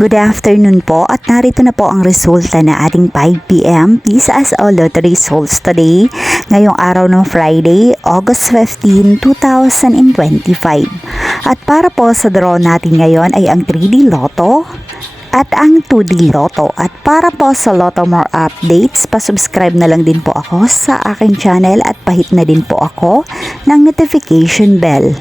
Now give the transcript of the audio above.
Good afternoon po at narito na po ang resulta na ating 5pm PISA All Lottery results today ngayong araw ng Friday, August 15, 2025. At para po sa draw natin ngayon ay ang 3D Lotto at ang 2D Lotto. At para po sa Lotto More updates, pasubscribe na lang din po ako sa aking channel at pahit na din po ako ng notification bell.